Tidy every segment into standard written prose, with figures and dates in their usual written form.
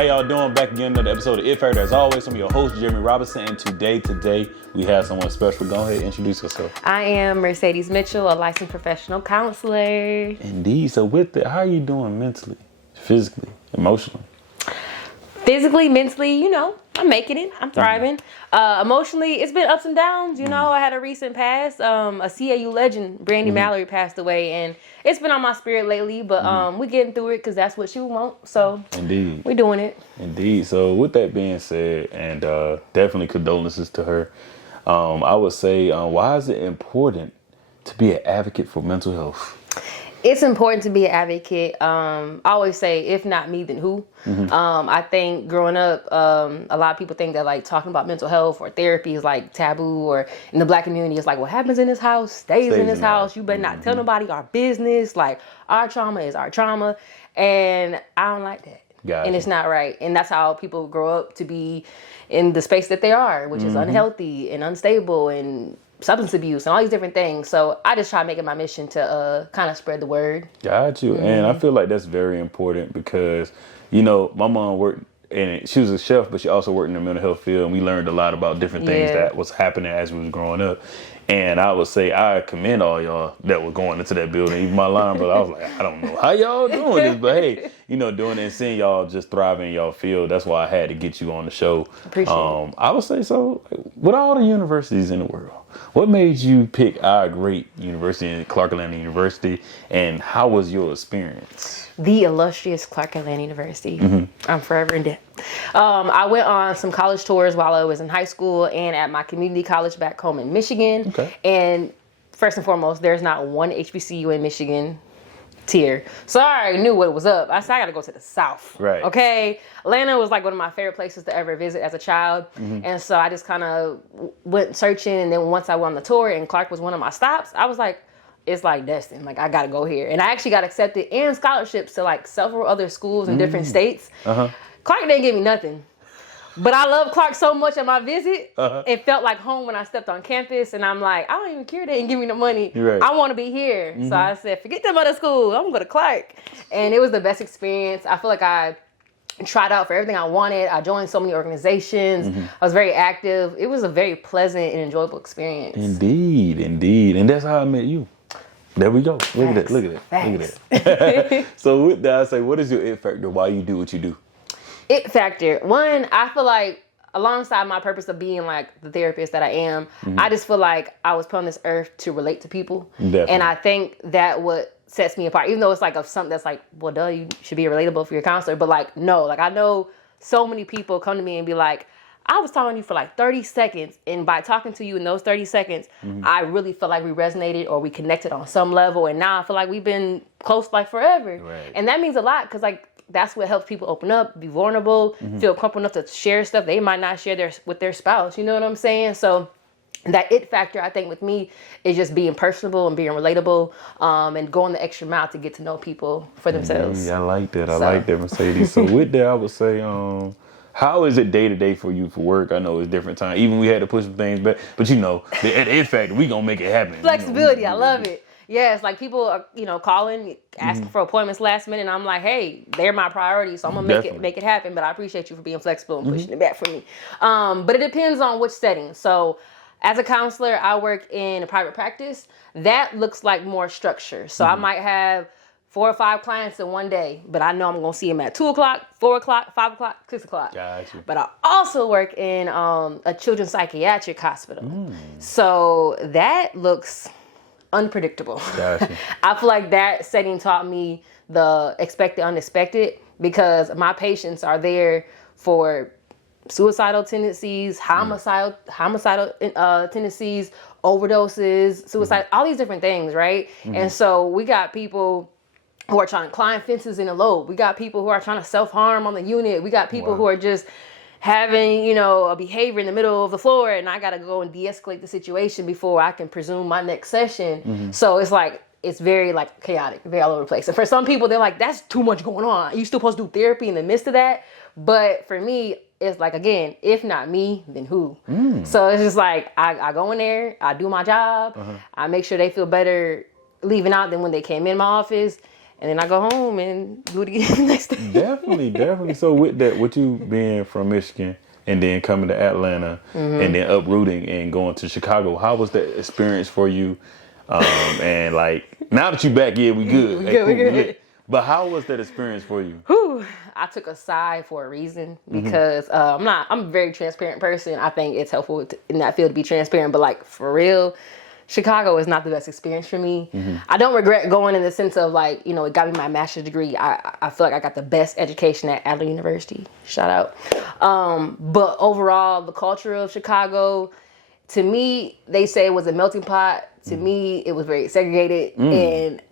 how y'all doing? Back again, another episode of It Factor. As always, I'm your host, Jeremy Robinson, and today we have someone special. Go ahead, introduce yourself. I am Mercedes Mitchell, a licensed professional counselor. Indeed. So with that, how are you doing mentally, physically, emotionally? Physically, mentally, I'm making it. I'm thriving. Emotionally, it's been ups and downs. I had a recent pass. A CAU legend, Brandy Mallory, passed away, and it's been on my spirit lately. But we're getting through it because that's what she wants. So Indeed, we're doing it. Indeed. So with that being said, and definitely condolences to her. I would say, why is it important to be an advocate for mental health? It's important to be an advocate. I always say, if not me, then who? I think growing up, a lot of people think that like talking about mental health or therapy is like taboo, or in the Black community, it's like what happens in this house stays in this house. You better not tell nobody our business. Like our trauma is our trauma, and I don't like that. Gotcha. And it's not right. And that's how people grow up to be in the space that they are, which is unhealthy and unstable and substance abuse and all these different things. So I just try to make it my mission to kind of spread the word. Got you. And I feel like that's very important because, my mom worked, and she was a chef, but she also worked in the mental health field, and we learned a lot about different things that was happening as we was growing up. And I would say I commend all y'all that were going into that building. Even my line brother, I was like, I don't know how y'all doing this, but hey, doing it and seeing y'all just thriving in y'all field, that's why I had to get you on the show. Appreciate it. I would say so. With all the universities in the world, what made you pick our great university, Clark Atlanta University, and how was your experience? The illustrious Clark Atlanta University. I'm forever in debt. I went on some college tours while I was in high school and at my community college back home in Michigan. Okay. And first and foremost, there's not one HBCU in Michigan tier. So I already knew what was up. I said, I got to go to the South. Right. Okay. Atlanta was like one of my favorite places to ever visit as a child. And so I just kind of went searching. And then once I went on the tour and Clark was one of my stops, I was like, it's like destined. Like, I got to go here. And I actually got accepted and scholarships to like several other schools in different states. Clark didn't give me nothing. But I love Clark so much on my visit. It felt like home when I stepped on campus. And I'm like, I don't even care. They didn't give me the money. Right. I want to be here. So I said, forget them other schools. I'm going to go to Clark. And it was the best experience. I feel like I tried out for everything I wanted. I joined so many organizations. I was very active. It was a very pleasant and enjoyable experience. Indeed. And that's how I met you. There we go. Look at that. So with that, I say, what is your it factor? Why you do what you do? It factor. One, I feel like alongside my purpose of being like the therapist that I am, I just feel like I was put on this earth to relate to people. Definitely. And I think that what sets me apart, even though it's like of something that's like, well, duh, you should be relatable for your counselor. But like, no, like I know so many people come to me and be like, I was talking to you for like 30 seconds. And by talking to you in those 30 seconds, I really felt like we resonated or we connected on some level. And now I feel like we've been close like forever. Right. And that means a lot because like that's what helps people open up, be vulnerable, feel comfortable enough to share stuff they might not share with their spouse. You know what I'm saying? So that it factor, I think with me, is just being personable and being relatable and going the extra mile to get to know people for themselves. Yeah, I like that. I like that, Mercedes. So with that, I would say, how is it day to day for you for work? I know it's different time. Even we had to push some things back, but at it factor, we gonna make it happen. Flexibility, I love it. Yes, like people are, calling, asking for appointments last minute, and I'm like, hey, they're my priority, so I'm gonna make it happen. But I appreciate you for being flexible and pushing it back for me. But it depends on which setting. So as a counselor, I work in a private practice. That looks like more structure. So I might have 4 or 5 clients in one day, but I know I'm going to see them at 2 o'clock, 4 o'clock, 5 o'clock, 6 o'clock. Gotcha. But I also work in a children's psychiatric hospital. So that looks unpredictable. Gotcha. I feel like that setting taught me the expected unexpected because my patients are there for suicidal tendencies, homicidal tendencies, overdoses, suicide, all these different things, right? And so we got people who are trying to climb fences in a lobe. We got people who are trying to self-harm on the unit. We got people who are just having, a behavior in the middle of the floor, and I got to go and de-escalate the situation before I can presume my next session. So it's like, it's very like chaotic, very all over the place. And for some people, they're like, that's too much going on. You still supposed to do therapy in the midst of that? But for me, it's like, again, if not me, then who? So it's just like, I go in there, I do my job, I make sure they feel better leaving out than when they came in my office. and then I go home and do it again the next day. Definitely. So with that, with you being from Michigan and then coming to Atlanta and then uprooting and going to Chicago, how was that experience for you? And like now that you back, yeah, we good. We good. But how was that experience for you? Whew, I took a side for a reason because I'm a very transparent person. I think it's helpful in that field to be transparent, but like for real, Chicago is not the best experience for me. I don't regret going in the sense of like, you know, it got me my master's degree. I feel like I got the best education at Adler University. Shout out. But overall, the culture of Chicago, to me, they say it was a melting pot. To me, it was very segregated and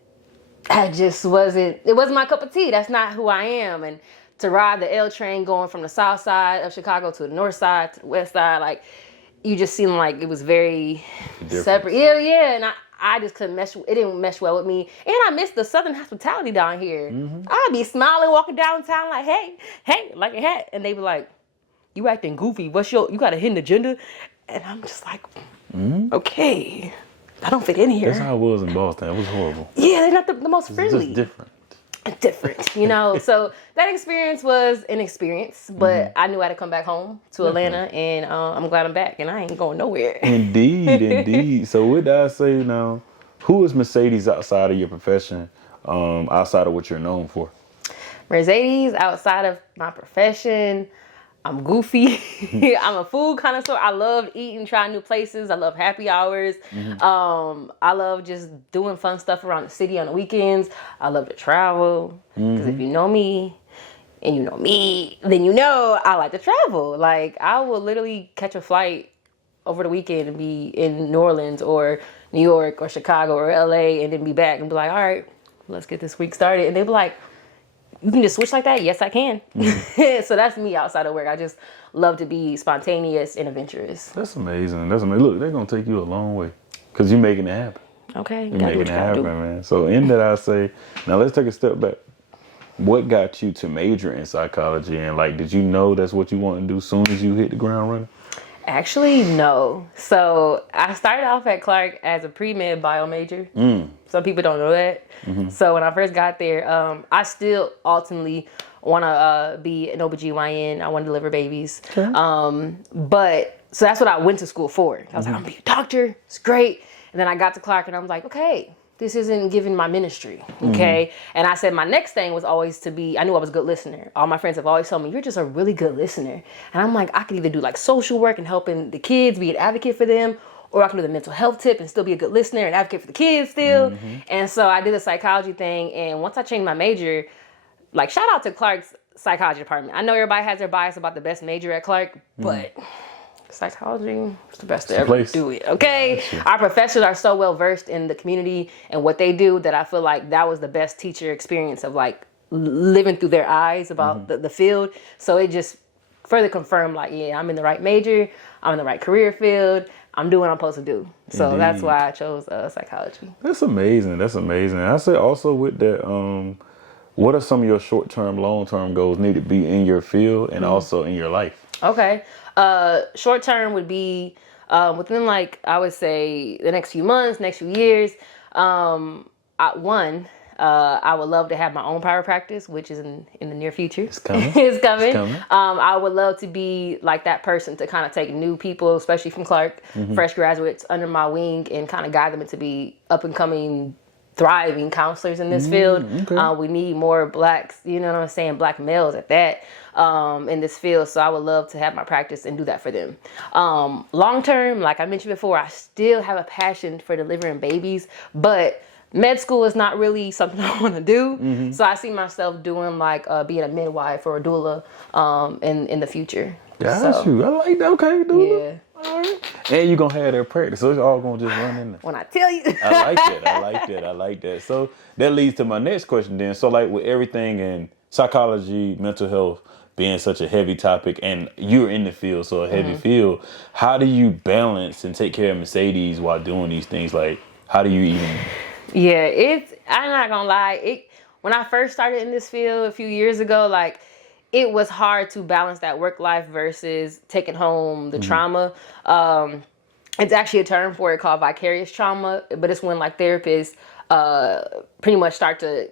it wasn't my cup of tea. That's not who I am. And to ride the L train going from the south side of Chicago to the north side to the west side, like, you just seemed like it was very separate. Yeah. And I just couldn't it didn't mesh well with me. And I missed the Southern hospitality down here. I'd be smiling, walking downtown like, hey, like a hat. And they be like, you acting goofy. You got a hidden agenda? And I'm just like, okay. I don't fit in here. That's how it was in Boston. It was horrible. Yeah, they're not the most friendly. It's just different, you know. So that experience was an experience, but I knew I had to come back home to Atlanta, and I'm glad I'm back, and I ain't going nowhere. Indeed. So with that, I say now, who is Mercedes outside of your profession, outside of what you're known for? Mercedes outside of my profession, I'm goofy. I'm a food connoisseur. I love eating, trying new places. I love happy hours. I love just doing fun stuff around the city on the weekends. I love to travel. Because if you know me and you know me, then you know I like to travel. Like, I will literally catch a flight over the weekend and be in New Orleans or New York or Chicago or LA and then be back and be like, all right, let's get this week started. And they'll be like, you can just switch like that? Yes, I can. So that's me outside of work. I just love to be spontaneous and adventurous. That's amazing. Look, they're going to take you a long way because you're making it happen. Okay. You're making it happen, man. So in that, I say, now let's take a step back. What got you to major in psychology? And like, did you know that's what you want to do as soon as you hit the ground running? Actually, no. So I started off at Clark as a pre-med bio major. Some people don't know that. So when I first got there, I still ultimately want to be an OBGYN. I want to deliver babies. Okay. But so that's what I went to school for. I was like, I'm going to be a doctor. It's great. And then I got to Clark and I was like, okay, this isn't giving my ministry, okay? And I said my next thing was always to be, I knew I was a good listener. All my friends have always told me, you're just a really good listener. And I'm like, I could either do like social work and helping the kids, be an advocate for them, or I can do the mental health tip and still be a good listener and advocate for the kids still. And so I did the psychology thing, and once I changed my major, like, shout out to Clark's psychology department. I know everybody has their bias about the best major at Clark, but psychology is the best to ever do it, okay? Our professors are so well versed in the community and what they do that I feel like that was the best teacher experience of like living through their eyes about the field. So it just further confirmed like, yeah, I'm in the right major, I'm in the right career field, I'm doing what I'm supposed to do. So that's why I chose psychology. That's amazing. I say also with that, what are some of your short-term, long-term goals need to be in your field and also in your life? Okay. Short term would be within like, I would say the next few months, next few years. I would love to have my own private practice, which is in the near future. It's coming. It's coming. I would love to be like that person to kind of take new people, especially from Clark, fresh graduates under my wing and kind of guide them into be up and coming, thriving counselors in this field. Okay. We need more blacks, you know what I'm saying, black males at that, in this field. So I would love to have my practice and do that for them. Long term, like I mentioned before, I still have a passion for delivering babies, but med school is not really something I want to do. So I see myself doing like being a midwife or a doula in the future. Got you. I like that. Okay, doula. Yeah. All right. And you're going to have their practice, so it's all going to just run in there. When I tell you. I like that. So that leads to my next question then. So like with everything in psychology, mental health being such a heavy topic, and you're in the field, so a heavy field, how do you balance and take care of Mercedes while doing these things? Like, how do you even... Yeah, I'm not going to lie. When I first started in this field a few years ago, like, it was hard to balance that work life versus taking home the trauma. It's actually a term for it called vicarious trauma, but it's when like therapists pretty much start to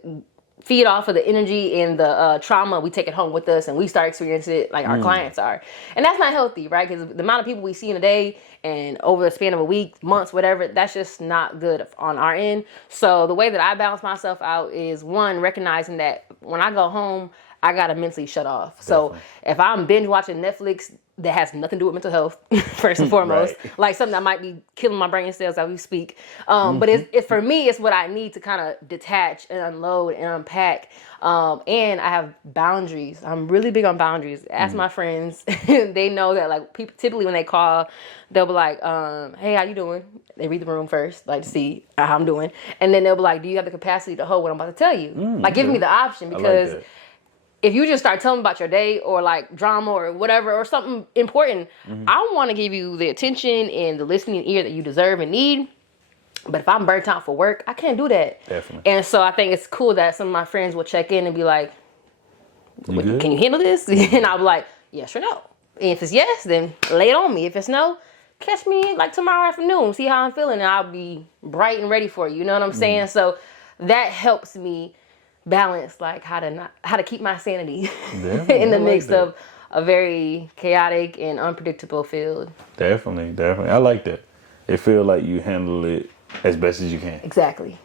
feed off of the energy and the trauma, we take it home with us and we start experiencing it like our clients are. And that's not healthy, right? Because the amount of people we see in a day and over the span of a week, months, whatever, that's just not good on our end. So the way that I balance myself out is, one, recognizing that when I go home, I gotta mentally shut off. Definitely. So if I'm binge watching Netflix, that has nothing to do with mental health, first and foremost. Right. Like something that might be killing my brain cells as we speak. But it's for me, it's what I need to kind of detach and unload and unpack. And I have boundaries. I'm really big on boundaries. Ask my friends. They know that, like, people typically when they call, they'll be like, hey, how you doing? They read the room first, like, to see how I'm doing. And then they'll be like, do you have the capacity to hold what I'm about to tell you? Like, give me the option, because if you just start telling me about your day or like drama or whatever or something important, I want to give you the attention and the listening ear that you deserve and need. But if I'm burnt out for work, I can't do that. Definitely. And so I think it's cool that some of my friends will check in and be like, can you handle this? And I'll be like, yes or no. And if it's yes, then lay it on me. If it's no, catch me like tomorrow afternoon, see how I'm feeling, and I'll be bright and ready for you. You know what I'm saying? So that helps me balance, like how to keep my sanity in the midst of a very chaotic and unpredictable field. Definitely. I like that. It feels like you handle it as best as you can. Exactly.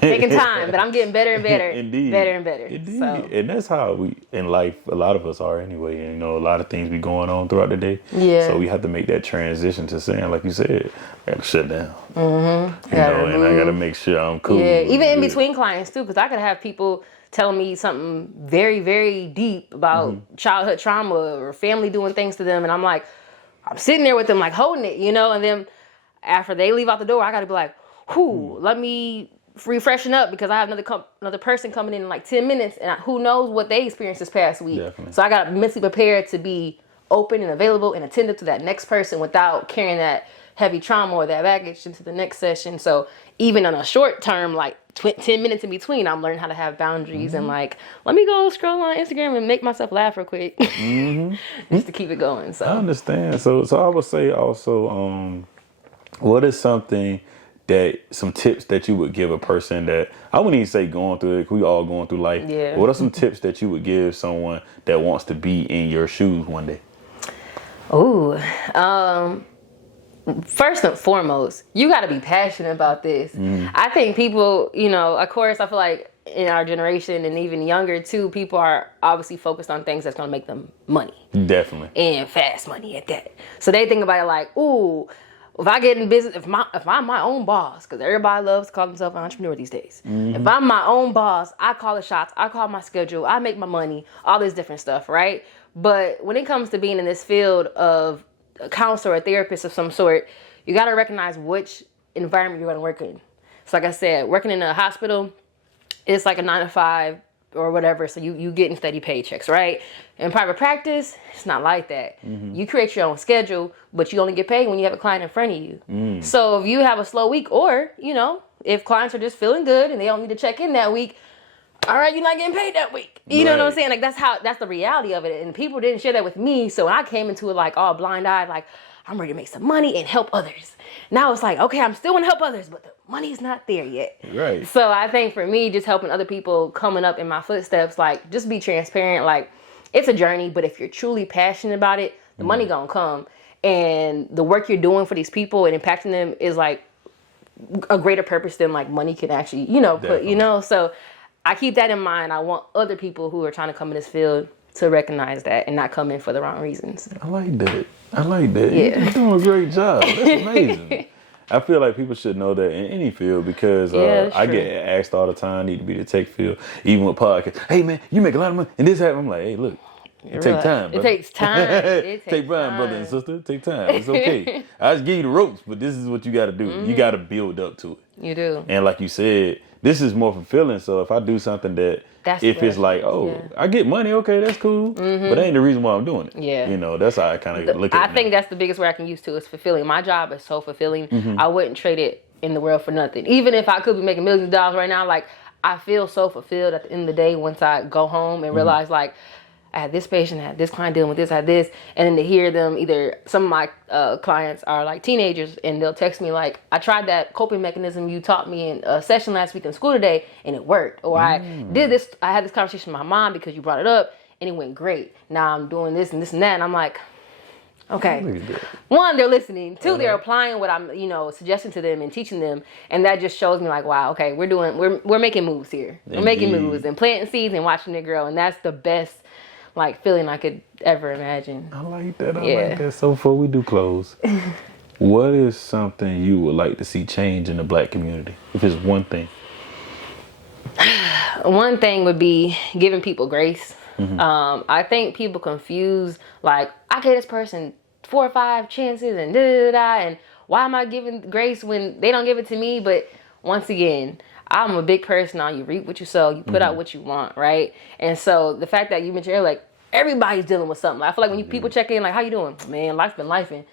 Taking time, but I'm getting better and better. Indeed. Better and better. Indeed. So. And that's how we, in life, a lot of us are anyway. And, you know, a lot of things be going on throughout the day. Yeah. So we have to make that transition to saying, like you said, I got to shut down. You know, and I got to make sure I'm cool. Yeah, even in between clients, too, because I could have people telling me something very, very deep about childhood trauma or family doing things to them. And I'm like, I'm sitting there with them, like, holding it, you know? And then after they leave out the door, I got to be like, let me refreshen up, because I have another person coming in like 10 minutes, and who knows what they experienced this past week. Definitely. So I got to mentally prepare to be open and available and attentive to that next person without carrying that heavy trauma or that baggage into the next session. So even on a short term, like 10 minutes in between, I'm learning how to have boundaries and like, let me go scroll on Instagram and make myself laugh real quick just to keep it going. So I understand. So I would say also, what is some tips that you would give a person that, I wouldn't even say going through it, we all going through life. Yeah. What are some tips that you would give someone that wants to be in your shoes one day? Ooh, first and foremost, you got to be passionate about this. I think people, you know, of course, I feel like in our generation and even younger too, people are obviously focused on things that's going to make them money. Definitely. And fast money at that. So they think about it like, ooh, if I get in business, if I'm my own boss, because everybody loves to call themselves an entrepreneur these days. If I'm my own boss, I call the shots, I call my schedule, I make my money, all this different stuff, right? But when it comes to being in this field of a counselor or a therapist of some sort, you got to recognize which environment you're going to work in. So like I said, working in a hospital, it's like a 9-to-5 or whatever, so you getting steady paychecks, right? In private practice, it's not like that. You create your own schedule, but you only get paid when you have a client in front of you. So if you have a slow week, or, you know, if clients are just feeling good and they don't need to check in that week, all right, you're not getting paid that week. You know what I'm saying? Like, that's the reality of it. And people didn't share that with me. So when I came into it like all blind-eyed, like, I'm ready to make some money and help others. Now it's like, okay, I'm still want to help others, but the money's not there yet. Right. So I think for me, just helping other people coming up in my footsteps, like, just be transparent. Like, it's a journey, but if you're truly passionate about it, the money gonna come. And the work you're doing for these people and impacting them is like a greater purpose than like money can actually, you know, put, you know. So I keep that in mind. I want other people who are trying to come in this field to recognize that and not come in for the wrong reasons. I like that. Yeah. You're doing a great job. That's amazing. I feel like people should know that in any field, because I get asked all the time, need to be the tech field, even with podcasts. Hey man, you make a lot of money and this happens. I'm like, hey, look, it takes time. Brother. It takes time. Take time, brother and sister. Take time. It's okay. I just give you the ropes, but this is what you got to do. You got to build up to it. You do. And like you said, this is more fulfilling. So if I do something if it's like, I get money, okay, that's cool. But that ain't the reason why I'm doing it. Yeah. You know, that's how I kind of look at it. I think that's the biggest word I can use too, is fulfilling. My job is so fulfilling. I wouldn't trade it in the world for nothing. Even if I could be making millions of dollars right now, like, I feel so fulfilled at the end of the day once I go home and realize, like, I had this patient, I had this client dealing with this, I had this. And then to hear them, either some of my clients are like teenagers and they'll text me like, I tried that coping mechanism you taught me in a session last week in school today and it worked. Or I had this conversation with my mom because you brought it up and it went great. Now I'm doing this and this and that. And I'm like, okay. One, they're listening. Two, they're applying what I'm, suggesting to them and teaching them, and that just shows me like, wow, okay, we're making moves here. We're making moves and planting seeds and watching it grow, and that's the best like feeling I could ever imagine. I like that. I like that. So before we do close, what is something you would like to see change in the Black community? If it's one thing. One thing would be giving people grace. I think people confuse like, I gave this person 4 or 5 chances and and why am I giving grace when they don't give it to me? But once again, I'm a big person on you reap what you sow, you put out what you want, right? And so the fact that you mentioned earlier, like everybody's dealing with something. I feel like when people check in, like, how you doing? Man, life's been lifing.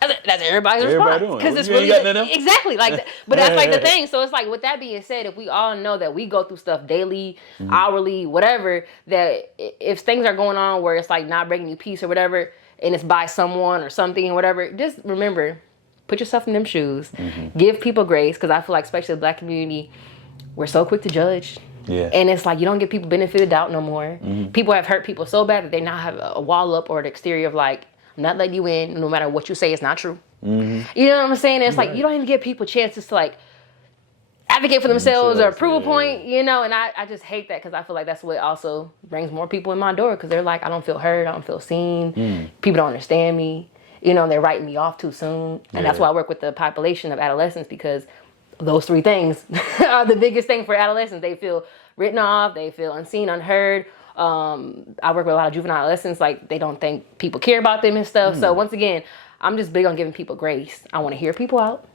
That's everybody's response. Because it's really exactly like that. But that's like the thing. So it's like, with that being said, if we all know that we go through stuff daily, hourly, whatever, that if things are going on where it's like not bringing you peace or whatever, and it's by someone or something or whatever, just remember, put yourself in them shoes. Give people grace, because I feel like especially the Black community, we're so quick to judge. Yeah. And it's like you don't give people benefit of doubt no more. People have hurt people so bad that they now have a wall up or an exterior of like, I'm not letting you in, no matter what you say, it's not true. You know what I'm saying? It's like you don't even give people chances to like advocate for themselves or prove a point, and I just hate that, because I feel like that's what also brings more people in my door, because they're like, I don't feel heard, I don't feel seen, people don't understand me, they're writing me off too soon. And that's why I work with the population of adolescents, because those 3 things are the biggest thing for adolescents. They feel written off, they feel unseen, unheard. I work with a lot of juvenile adolescents, like they don't think people care about them and stuff. So once again, I'm just big on giving people grace. I want to hear people out,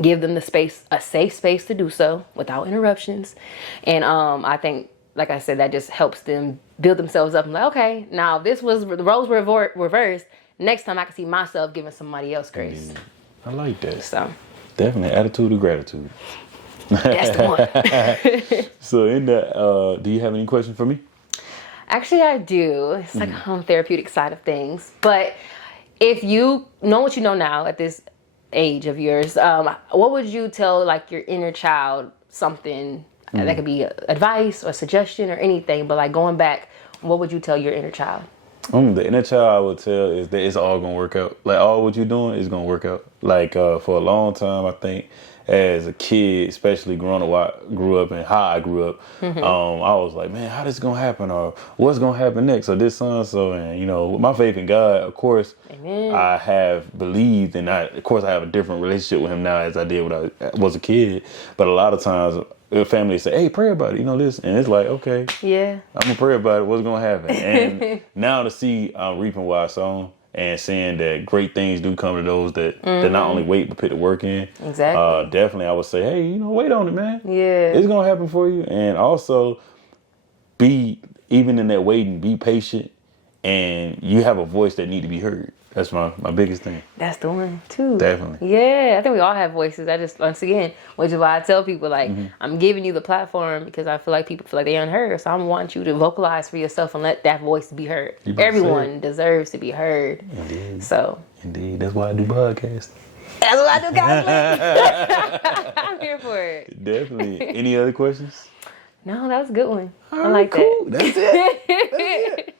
give them the space, a safe space to do so without interruptions. And I think, like I said, that just helps them build themselves up. I'm like, okay, now this was the roles were reversed. Next time I can see myself giving somebody else grace. I like that. So definitely attitude of gratitude. That's the one. So in that, do you have any questions for me? Actually, I do. It's like a home therapeutic side of things. But if you know what you know now at this age of yours, what would you tell like your inner child something that could be advice or suggestion or anything, but like going back, what would you tell your inner child? The inner child I would tell is that it's all gonna work out. Like all what you're doing is gonna work out. Like for a long time, I think as a kid, especially growing up, grew up and how I grew up, I was like, man, how this gonna happen, or what's gonna happen next, or this, so, and with my faith in God, of course, Amen. I have believed, and of course I have a different relationship with Him now as I did when I was a kid. But a lot of times, family say, hey, pray about it, this, and it's like, okay, yeah, I'm gonna pray about it. What's gonna happen? And now to see I'm reaping what I sown, and seeing that great things do come to those that not only wait but put the work in. Exactly. Definitely, I would say, hey, wait on it, man. Yeah, it's gonna happen for you. And also, even in that waiting, be patient, and you have a voice that need to be heard. That's my biggest thing. That's the one too. Definitely. Yeah, I think we all have voices. I just, once again, which is why I tell people, like, I'm giving you the platform because I feel like people feel like they're unheard. So I want you to vocalize for yourself and let that voice be heard. Everyone deserves to be heard. Indeed. So. Indeed. That's why I do podcasts. That's what I do, guys. I'm here for it. Definitely. Any other questions? No, that was a good one. All I like cool. that. That's it. That's it.